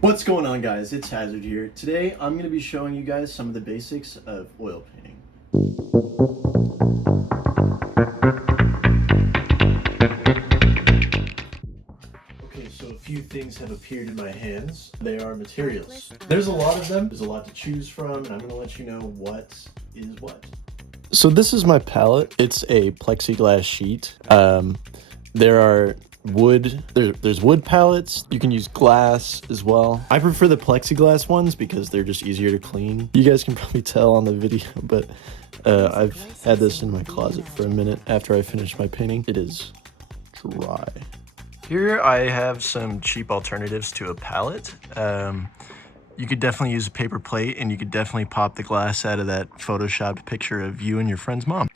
What's going on, guys? It's Hazard here. Today I'm going to be showing you guys some of the basics of oil painting. Okay, so a few things have appeared in my hands. They are materials. There's a lot of them. There's a lot to choose from, and I'm going to let you know what is what. So this is my palette. It's a plexiglass sheet. There are there's wood palettes. You can use glass as well. I prefer the plexiglass ones because they're just easier to clean. You guys can probably tell on the video, but I've had this in my closet for a minute after I finished my painting. It is dry. Here I have some cheap alternatives to a palette. You could definitely use a paper plate, and you could definitely pop the glass out of that photoshopped picture of you and your friend's mom.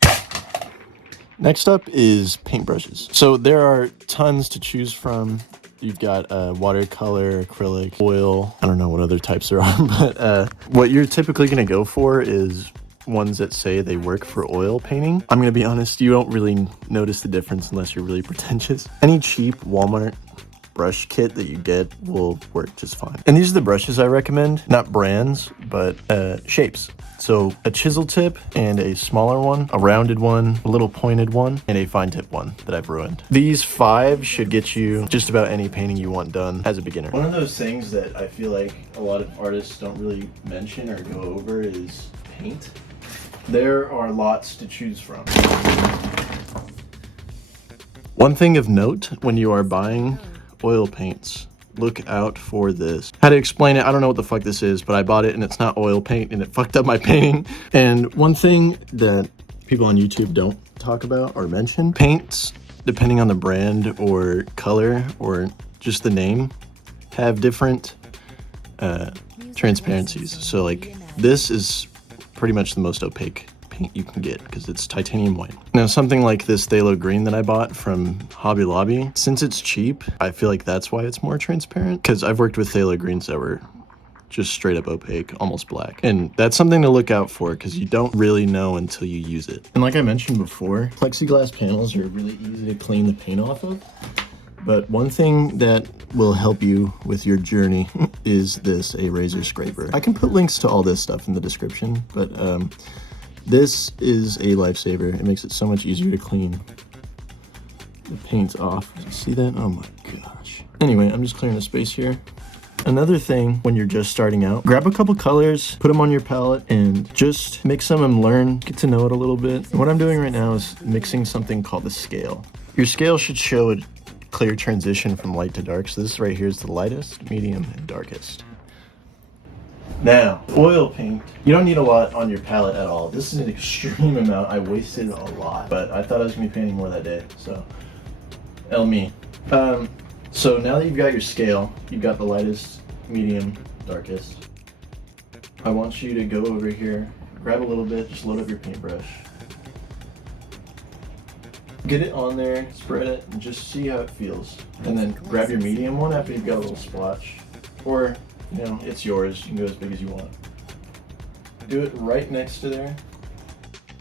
Next up is paintbrushes. So there are tons to choose from. You've got watercolor, acrylic, oil. I don't know what other types there are, but what you're typically gonna go for is ones that say they work for oil painting. I'm gonna be honest, you don't really notice the difference unless you're really pretentious. Any cheap Walmart brush kit that you get will work just fine. And these are the brushes I recommend, not brands, but shapes. So a chisel tip and a smaller one, a rounded one, a little pointed one, and a fine tip one that I've ruined. These 5 should get you just about any painting you want done as a beginner. One of those things that I feel like a lot of artists don't really mention or go over is paint. There are lots to choose from. One thing of note when you are buying oil paints, look out for this. How to explain it, I don't know what the fuck this is, but I bought it and it's not oil paint and it fucked up my painting. And one thing that people on YouTube don't talk about or mention, paints, depending on the brand or color or just the name, have different transparencies. So like this is pretty much the most opaque paint you can get because it's titanium white. Now something like this phthalo green that I bought from Hobby Lobby, since it's cheap, I feel like that's why it's more transparent, because I've worked with phthalo greens that were just straight up opaque, almost black. And that's something to look out for because you don't really know until you use it. And like I mentioned before, plexiglass panels are really easy to clean the paint off of. But one thing that will help you with your journey is this, a razor scraper. I can put links to all this stuff in the description, but this is a lifesaver. It makes it so much easier to clean the paint off. You see that? Oh my gosh. Anyway, I'm just clearing the space here. Another thing when you're just starting out, grab a couple colors, put them on your palette, and just mix them and learn, get to know it a little bit. And what I'm doing right now is mixing something called the scale. Your scale should show a clear transition from light to dark. So this right here is the lightest, medium, and darkest. Now, oil paint, you don't need a lot on your palette at all. This is an extreme amount. I wasted a lot, but I thought I was gonna be painting more that day, so me. So now that you've got your scale, you've got the lightest, medium, darkest, I want you to go over here, grab a little bit, just load up your paintbrush. Get it on there, spread it, and just see how it feels. And then grab your medium one after you've got a little splotch, or you know, it's yours. You can go as big as you want. Do it right next to there.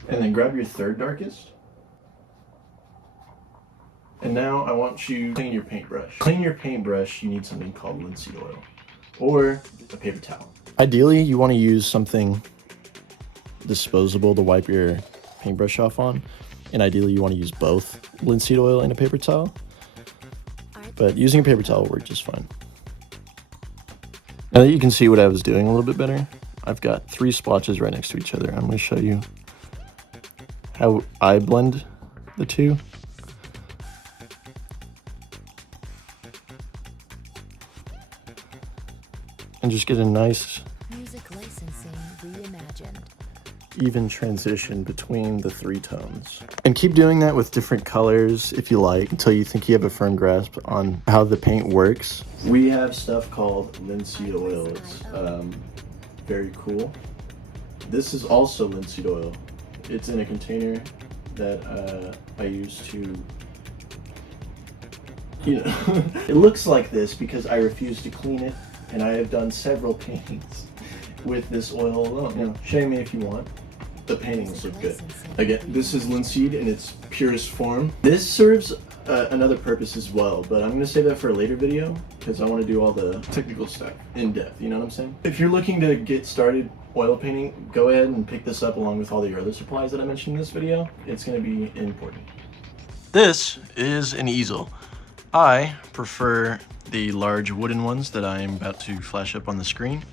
And then grab your third darkest. And now I want you to clean your paintbrush. Clean your paintbrush, you need something called linseed oil or a paper towel. Ideally, you want to use something disposable to wipe your paintbrush off on. And ideally, you want to use both linseed oil and a paper towel. But using a paper towel will work just fine. Now that you can see what I was doing a little bit better, I've got 3 splotches right next to each other. I'm going to show you how I blend the two. And just get a nice, even transition between the 3 tones. And keep doing that with different colors if you like, until you think you have a firm grasp on how the paint works. We have stuff called linseed oil. It's very cool. This is also linseed oil. It's in a container that I use to, you know, it looks like this because I refuse to clean it, and I have done several paintings with this oil alone. You know, shame me if you want. The paintings look good. Again, this is linseed in its purest form. This serves another purpose as well, but I'm going to save that for a later video because I want to do all the technical stuff in depth, you know what I'm saying? If you're looking to get started oil painting, go ahead and pick this up along with all your other supplies that I mentioned in this video. It's going to be important. This is an easel. I prefer the large wooden ones that I'm about to flash up on the screen.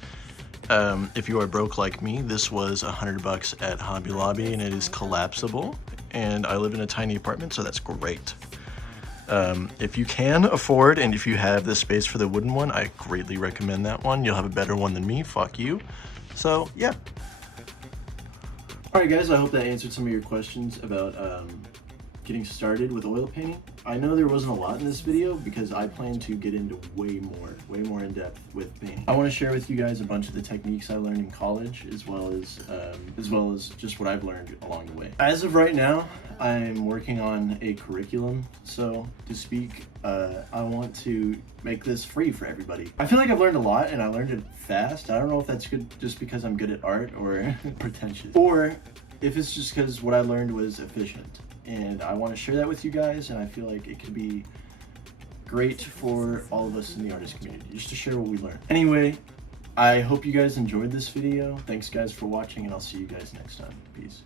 If you are broke like me, this was $100 at Hobby Lobby and it is collapsible, and I live in a tiny apartment, so that's great. If you can afford and if you have the space for the wooden one, I greatly recommend that one. You'll have a better one than me, fuck you. So yeah. Alright guys, I hope that answered some of your questions about getting started with oil painting. I know there wasn't a lot in this video because I plan to get into way more in depth with painting. I want to share with you guys a bunch of the techniques I learned in college, as well as just what I've learned along the way. As of right now, I'm working on a curriculum, so to speak. I want to make this free for everybody. I feel like I've learned a lot and I learned it fast. I don't know if that's good just because I'm good at art or pretentious, or if it's just because what I learned was efficient. And I want to share that with you guys, and I feel like it could be great for all of us in the artist community, just to share what we learned. Anyway, I hope you guys enjoyed this video. Thanks guys for watching, and I'll see you guys next time. Peace.